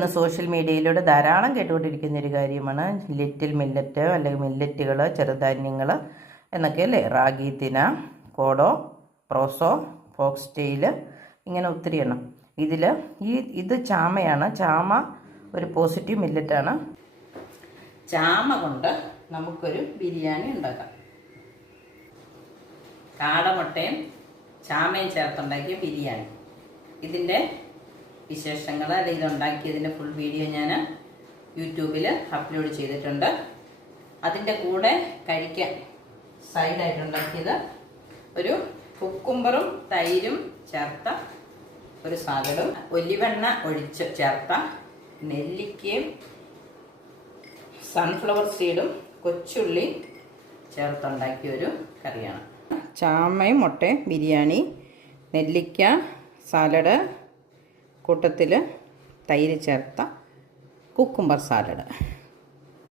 ഇന്ന് സോഷ്യൽ മീഡിയയിലൂടെ ധാരാളം കേട്ടുകൊണ്ടിരിക്കുന്ന ഒരു കാര്യമാണ് ലിറ്റിൽ മില്ലറ്റ് അല്ലെങ്കിൽ മില്ലറ്റുകൾ, ചെറുധാന്യങ്ങൾ എന്നൊക്കെ അല്ലേ. റാഗി, തിന, കോഡോ, പ്രോസോ, ഫോക്സ് ടെയിൽ, ഇങ്ങനെ ഒത്തിരി എണ്ണം. ഇത് ചാമയാണ്. ചാമ ഒരു പോസിറ്റീവ് മില്ലറ്റാണ്. ചാമ കൊണ്ട് നമുക്കൊരു ബിരിയാണി ഉണ്ടാക്കാം. കാടമുട്ടയും ചാമയും ചേർത്തുണ്ടാക്കിയ ബിരിയാണി. ഇതിൻ്റെ വിശേഷങ്ങൾ അല്ലെങ്കിൽ ഇതുണ്ടാക്കിയതിൻ്റെ ഫുൾ വീഡിയോ ഞാൻ യൂട്യൂബിൽ അപ്ലോഡ് ചെയ്തിട്ടുണ്ട്. അതിൻ്റെ കൂടെ കഴിക്കാൻ സൈഡായിട്ടുണ്ടാക്കിയത് ഒരു കുക്കുംബറും തൈരും ചേർത്ത ഒരു സാലഡും ഒലിവെണ്ണ ഒഴിച്ച് ചേർത്ത നെല്ലിക്കയും സൺഫ്ലവർ സീഡും കൊച്ചുള്ളി ചേർത്തുണ്ടാക്കിയ ഒരു കറിയാണ്. ചാമയും മുട്ടയും ബിരിയാണി, നെല്ലിക്ക സാലഡ്, കൂട്ടത്തിൽ തൈര് ചേർത്ത കുക്കുംബർ സാലഡ്.